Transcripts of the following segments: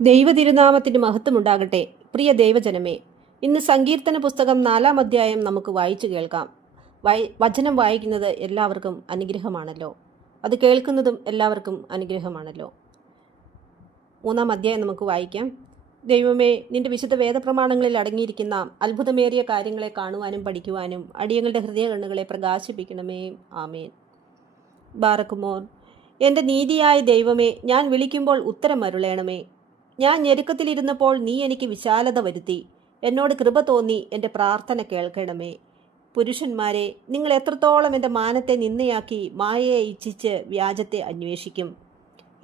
ദൈവതിരുനാമത്തിന് മഹത്വമുണ്ടാകട്ടെ. പ്രിയ ദൈവജനമേ ഇന്ന് സങ്കീർത്തന പുസ്തകം നാലാം അധ്യായം നമുക്ക് വായിച്ചു കേൾക്കാം. വചനം വായിക്കുന്നത് എല്ലാവർക്കും അനുഗ്രഹമാണല്ലോ. അത് കേൾക്കുന്നതും എല്ലാവർക്കും അനുഗ്രഹമാണല്ലോ. മൂന്നാം അധ്യായം നമുക്ക് വായിക്കാം. ദൈവമേ നിന്റെ വിശുദ്ധ വേദപ്രമാണങ്ങളിൽ അടങ്ങിയിരിക്കുന്ന അത്ഭുതമേറിയ കാര്യങ്ങളെ കാണുവാനും പഠിക്കുവാനും അടിയങ്ങളുടെ ഹൃദയ കണ്ണുകളെ പ്രകാശിപ്പിക്കണമേ. ആമേൻ. ബാറക്കുമോർ എന്റെ നീതിയായ ദൈവമേ ഞാൻ വിളിക്കുമ്പോൾ ഉത്തരം അരുളേണമേ. ഞാൻ ഞെരുക്കത്തിലിരുന്നപ്പോൾ നീ എനിക്ക് വിശാലത വരുത്തി. എന്നോട് കൃപ തോന്നി എന്റെ പ്രാർത്ഥന കേൾക്കണമേ. പുരുഷന്മാരെ നിങ്ങൾ എത്രത്തോളം എന്റെ മാനത്തെ നിന്നയാക്കി മായയെ ഇച്ഛിച്ച് വ്യാജത്തെ അന്വേഷിക്കും.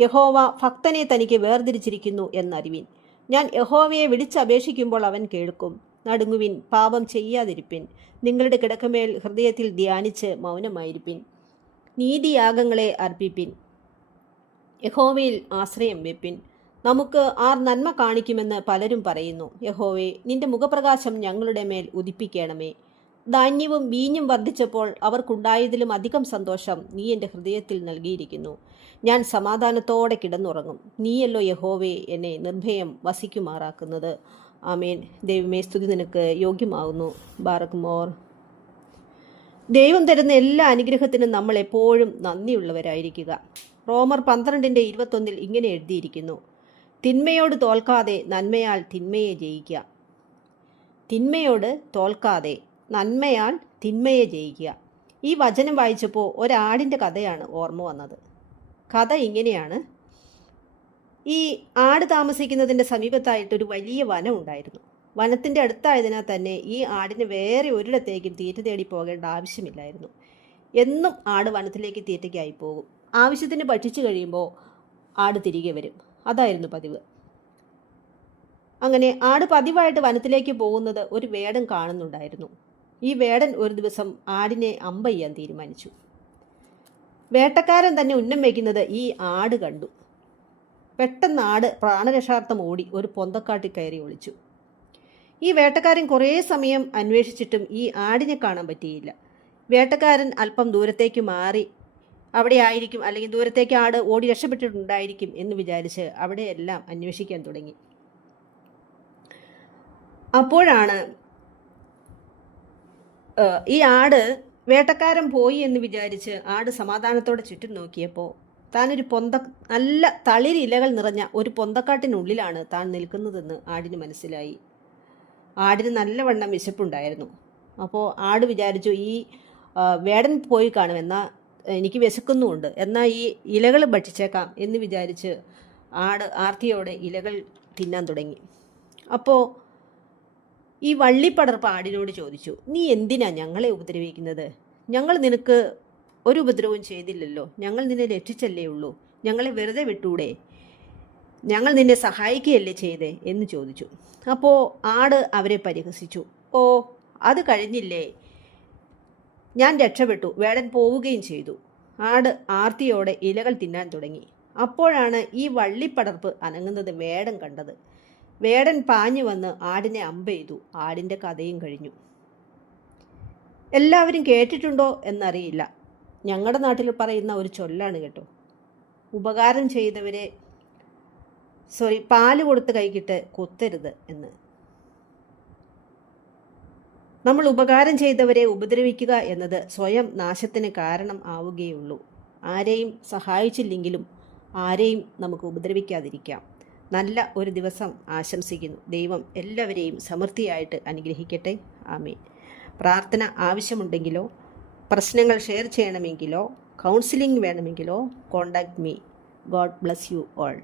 യഹോവ ഭക്തനെ തനിക്ക് വേർതിരിച്ചിരിക്കുന്നു എന്നറിവിൻ. ഞാൻ യഹോവയെ വിളിച്ചപേക്ഷിക്കുമ്പോൾ അവൻ കേൾക്കും. നടുങ്ങുവിൻ പാപം ചെയ്യാതിരിപ്പിൻ. നിങ്ങളുടെ കിടക്കമേൽ ഹൃദയത്തിൽ ധ്യാനിച്ച് മൗനമായിരിപ്പിൻ. നീതിയാഗങ്ങളെ അർപ്പിപ്പിൻ. യഹോവയിൽ ആശ്രയം വെപ്പിൻ. നമുക്ക് ആർ നന്മ കാണിക്കുമെന്ന് പലരും പറയുന്നു. യഹോവെ നിന്റെ മുഖപ്രകാശം ഞങ്ങളുടെ മേൽ ഉദിപ്പിക്കണമേ. ധാന്യവും വീഞ്ഞും വർദ്ധിച്ചപ്പോൾ അവർക്കുണ്ടായതിലും അധികം സന്തോഷം നീ എന്റെ ഹൃദയത്തിൽ നൽകിയിരിക്കുന്നു. ഞാൻ സമാധാനത്തോടെ കിടന്നുറങ്ങും. നീയല്ലോ യഹോവെ എന്നെ നിർഭയം വസിക്കുമാറാക്കുന്നത്. ആമേൻ. ദൈവമേ സ്തുതി നിനക്ക് യോഗ്യമാകുന്നു ബാറക് മോർ. ദൈവം തരുന്ന എല്ലാ അനുഗ്രഹത്തിനും നമ്മൾ എപ്പോഴും നന്ദിയുള്ളവരായിരിക്കുക. റോമർ പന്ത്രണ്ടിന്റെ ഇരുപത്തൊന്നിൽ ഇങ്ങനെ എഴുതിയിരിക്കുന്നു. തിന്മയോട് തോൽക്കാതെ നന്മയാൽ തിന്മയെ ജയിക്കുക. തിന്മയോട് തോൽക്കാതെ നന്മയാൽ തിന്മയെ ജയിക്കുക. ഈ വചനം വായിച്ചപ്പോൾ ഒരാടിന്റെ കഥയാണ് ഓർമ്മ വന്നത്. കഥ ഇങ്ങനെയാണ്. ഈ ആട് താമസിക്കുന്നതിന്റെ സമീപത്തായിട്ടൊരു വലിയ വനം ഉണ്ടായിരുന്നു. വനത്തിന്റെ അടുത്തായതിനാൽ തന്നെ ഈ ആടിന് വേറെ ഒരിടത്തേക്കും തീറ്റ തേടി പോകേണ്ട ആവശ്യമില്ലായിരുന്നു. എന്നും ആട് വനത്തിലേക്ക് തീറ്റയ്ക്കായി പോകും. ആവശ്യത്തിന് ഭക്ഷിച്ചു കഴിയുമ്പോൾ ആട് തിരികെ വരും. അതായിരുന്നു പതിവ്. അങ്ങനെ ആട് പതിവായിട്ട് വനത്തിലേക്ക് പോകുന്നത് ഒരു വേടൻ കാണുന്നുണ്ടായിരുന്നു. ഈ വേടൻ ഒരു ദിവസം ആടിനെ അമ്പ ചെയ്യാൻ തീരുമാനിച്ചു. വേട്ടക്കാരൻ തന്നെ ഉന്നം വയ്ക്കുന്നത് ഈ ആട് കണ്ടു. പെട്ടെന്ന് ആട് പ്രാണരക്ഷാർത്ഥം ഓടി ഒരു പൊന്തക്കാട്ടിൽ കയറി ഒളിച്ചു. ഈ വേട്ടക്കാരൻ കുറേ സമയം അന്വേഷിച്ചിട്ടും ഈ ആടിനെ കാണാൻ പറ്റിയില്ല. വേട്ടക്കാരൻ അല്പം ദൂരത്തേക്ക് മാറി അവിടെ ആയിരിക്കും അല്ലെങ്കിൽ ദൂരത്തേക്ക് ആട് ഓടി രക്ഷപ്പെട്ടിട്ടുണ്ടായിരിക്കും എന്ന് വിചാരിച്ച് അവിടെയെല്ലാം അന്വേഷിക്കാൻ തുടങ്ങി. അപ്പോഴാണ് ഈ ആട് വേട്ടക്കാരൻ പോയി എന്ന് വിചാരിച്ച് ആട് സമാധാനത്തോടെ ചുറ്റും നോക്കിയപ്പോൾ താനൊരു പൊന്ത നല്ല തളിരിലകൾ നിറഞ്ഞ ഒരു പൊന്തക്കാട്ടിനുള്ളിലാണ് താൻ നിൽക്കുന്നതെന്ന് ആടിന് മനസ്സിലായി. ആടിന് നല്ലവണ്ണം വിശപ്പുണ്ടായിരുന്നു. അപ്പോൾ ആട് വിചാരിച്ചു ഈ വേടൻ പോയി കാണും എന്നാൽ എനിക്ക് വിശക്കുന്നുമുണ്ട്. എന്നാൽ ഈ ഇലകൾ ഭക്ഷിച്ചേക്കാം എന്ന് വിചാരിച്ച് ആട് ആർത്തിയോടെ ഇലകൾ തിന്നാൻ തുടങ്ങി. അപ്പോൾ ഈ വള്ളിപ്പടർപ്പ് ആടിനോട് ചോദിച്ചു നീ എന്തിനാ ഞങ്ങളെ ഉപദ്രവിക്കുന്നത്? ഞങ്ങൾ നിനക്ക് ഒരു ഉപദ്രവവും ചെയ്തില്ലല്ലോ. ഞങ്ങൾ നിന്നെ രക്ഷിച്ചല്ലേ ഉള്ളൂ. ഞങ്ങളെ വെറുതെ വിട്ടൂടെ? ഞങ്ങൾ നിന്നെ സഹായിക്കുകയല്ലേ ചെയ്തേ? എന്ന് ചോദിച്ചു. അപ്പോൾ ആട് അവരെ പരിഹസിച്ചു. ഓ അത് കഴിഞ്ഞില്ലേ? ഞാൻ രക്ഷപ്പെട്ടു. വേടൻ പോവുകയും ചെയ്തു. ആട് ആർത്തിയോടെ ഇലകൾ തിന്നാൻ തുടങ്ങി. അപ്പോഴാണ് ഈ വള്ളിപ്പടർപ്പ് അനങ്ങുന്നത് വേടൻ കണ്ടത്. വേടൻ പാഞ്ഞു വന്ന് ആടിനെ അമ്പെയ്തു ആടിന്റെ കഥയും കഴിഞ്ഞു. എല്ലാവരും കേട്ടിട്ടുണ്ടോ എന്നറിയില്ല. ഞങ്ങളുടെ നാട്ടിൽ പറയുന്ന ഒരു ചൊല്ലാണ് കേട്ടോ. ഉപകാരം ചെയ്തവരെ സോറി പാൽ കൊടുത്ത് കൈകിട്ട് കൊത്തരുത് എന്ന്. നമ്മൾ ഉപകാരം ചെയ്തവരെ ഉപദ്രവിക്കുക എന്നത് സ്വയം നാശത്തിന് കാരണം ആവുകയുള്ളൂ. ആരെയും സഹായിച്ചില്ലെങ്കിലും ആരെയും നമുക്ക് ഉപദ്രവിക്കാതിരിക്കാം. നല്ല ഒരു ദിവസം ആശംസിക്കുന്നു. ദൈവം എല്ലാവരെയും സമൃദ്ധിയായിട്ട് അനുഗ്രഹിക്കട്ടെ. ആമേ പ്രാർത്ഥന ആവശ്യമുണ്ടെങ്കിലോ പ്രശ്നങ്ങൾ ഷെയർ ചെയ്യണമെങ്കിലോ counselling വേണമെങ്കിലോ contact me. God bless you all.